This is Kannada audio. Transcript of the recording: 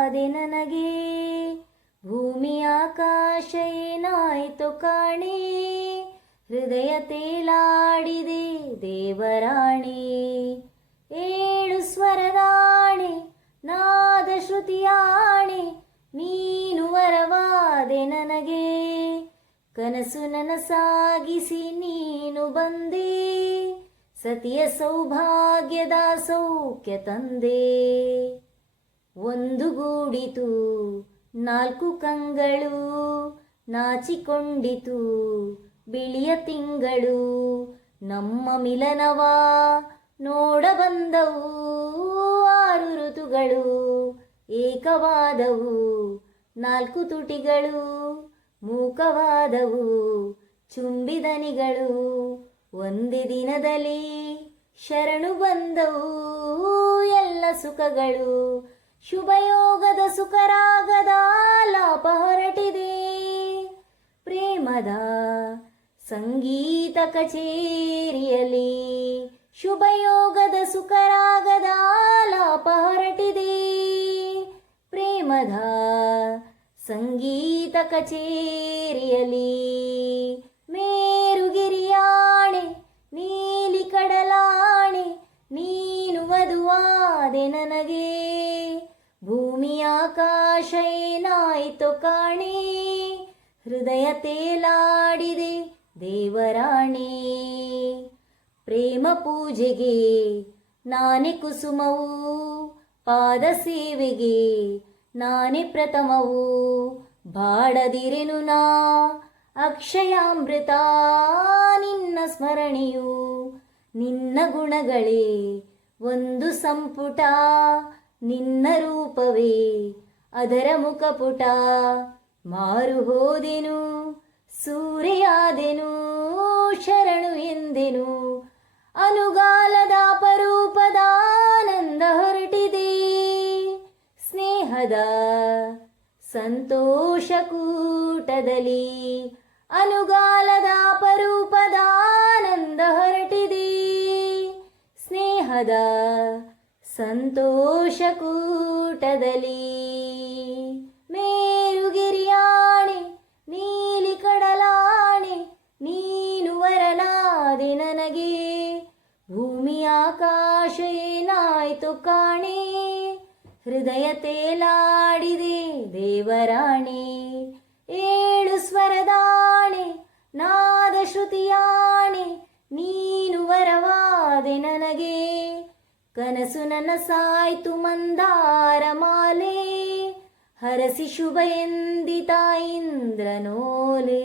ಅದೇ ನನಗೆ. ಭೂಮಿ ಆಕಾಶ ಏನಾಯಿತು ಕಾಣೆ. ಹೃದಯ ತೇಲಾಡಿದೆ ದೇವರಾಣಿ. ಏಳು ಸ್ವರದಾಣೆ, ನಾದ ಶ್ರುತಿಯಾಣೆ ನೀನು ವರವಾದೆ ನನಗೆ. ಕನಸು ನನಸಾಗಿಸಿ ನೀನು ಬಂದೆ. ಸತಿಯ ಸೌಭಾಗ್ಯದ ಸೌಖ್ಯ ತಂದೆ. ಒಂದು ಗೂಡಿತು, ನಾಲ್ಕು ಕಂಗಳು ನಾಚಿಕೊಂಡಿತು, ಬಿಳಿಯ ತಿಂಗಳು ನಮ್ಮ ಮಿಲನವ ನೋಡಬಂದವು, ಆರು ಋತುಗಳು ಏಕವಾದವು, ನಾಲ್ಕು ತುಟಿಗಳು ಮೂಕವಾದವು, ಚುಂಬಿದನಿಗಳು ಒಂದೇ ದಿನದಲ್ಲಿ ಶರಣು ಬಂದವು, ಎಲ್ಲ ಸುಖಗಳು ಶುಭಯೋಗದ ಸುಖರಾಗದ ಲಾಪ ಹೊರಟಿದೆ. ಪ್ರೇಮದ ಸಂಗೀತ ಕಚೇರಿಯಲ್ಲಿ ಶುಭಯೋಗದ ಸುಖರಾಗದ ಲಾಪ ಹೊರಟಿದೆ. ಪ್ರೇಮದ ಸಂಗೀತ ಕಚೇರಿಯಲ್ಲಿ ಮೇರುಗಿರಿಯಾಣೆ, ನೀಲಿ ಕಡಲಾಣೆ, ನೀನು ವಧುವಾದೆ ನನಗೆ ಭೂಮಿ ಆಕಾಶ ಕಾಣೆ. ಹೃದಯ ತೇಲಾಡಿದೆ ದೇವರಾಣಿ. ಪ್ರೇಮ ಪೂಜೆಗೆ ನಾನೇ ಕುಸುಮವು. ಪಾದ ಸೇವೆಗೆ ನಾನೇ ಪ್ರಥಮವು. ಬಾಡದಿರೆನು ನಾ ಅಕ್ಷಯಾಮೃತ. ನಿನ್ನ ಸ್ಮರಣೆಯು ನಿನ್ನ ಗುಣಗಳೇ ಒಂದು ಸಂಪುಟ. ನಿನ್ನ ರೂಪವೇ. ಅದರ ಮುಖಪುಟ ಮಾರು ಹೋದೆನು, ಸೂರೆಯಾದೆನು, ಶರಣು ಎಂದೆನು. ಅನುಗಾಲದ ಅಪರೂಪದ ಆನಂದ ಹೊರಟಿದೆ. ಸ್ನೇಹದ ಸಂತೋಷ ಕೂಟದಲ್ಲಿ ಅನುಗಾಲದ ಅಪರೂಪದ ಆನಂದ ಹೊರಟಿದೆ. ಸ್ನೇಹದ ಸಂತೋಷ ಕೂಟದಲ್ಲಿ ಮೇರುಗಿರಿಯಾಣೆ ನೀಲಿ ಕಡಲಾಣೆ ನೀನು ವರನಾದೆ ನನಗೆ. ಭೂಮಿ ಆಕಾಶ ಏನಾಯ್ತು ಕಾಣೆ, ಹೃದಯ ತೇಲಾಡಿದೆ ದೇವರಾಣಿ. ಕನಸು ನನ್ನ ಸಾಯ್ತು ಮಂದಾರ ಮಾಲೆ ಹರಸಿ ಶುಭ ಎಂದಿತ ಇಂದ್ರನೋಲೆ